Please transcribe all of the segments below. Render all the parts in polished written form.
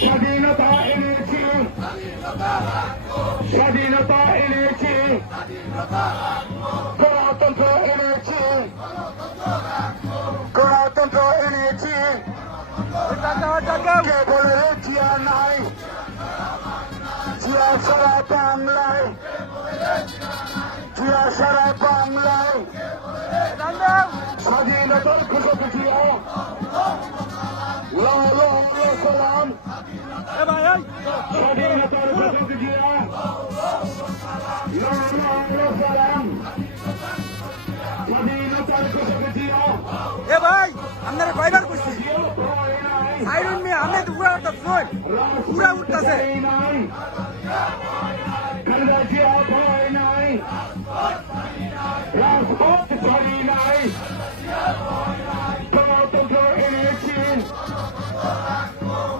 স্বাধীনতা এনেছি, স্বাধীনতা এনেছি, গণতন্ত্র এনেছি, গণতন্ত্র এনেছি। কে বলে জিয়া নাই, জিয়া সারা বাংলায়, জিয়া সারা বাংলায়। স্বাধীনতার ঘোষক জিয়া, সালাম। স্বাধীনতার ঘোষক জিয়া, সালাম। স্বাধীনতার ঘোষক জিয়া। এ ভাই আপনারা কয়বার করছি সাইরন মিয়া আপনি তো পুরা উঠতেছে পুরা উঠতেছে জিয়া ভয় নাই, রাজপথ ছাড়ি নাই, গণতন্ত্র এনেছি,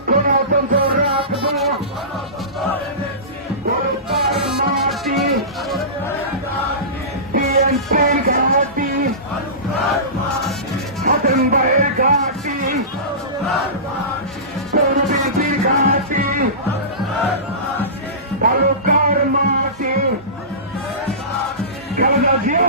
গণতন্ত্র রাখবো। গরুকার মাটি, বিএনপির ঘাটি, হাতেম ভাইয়ের ঘাটি, বিএনপির ঘাটি, বালুকার মাটি, খালেদা জিয়া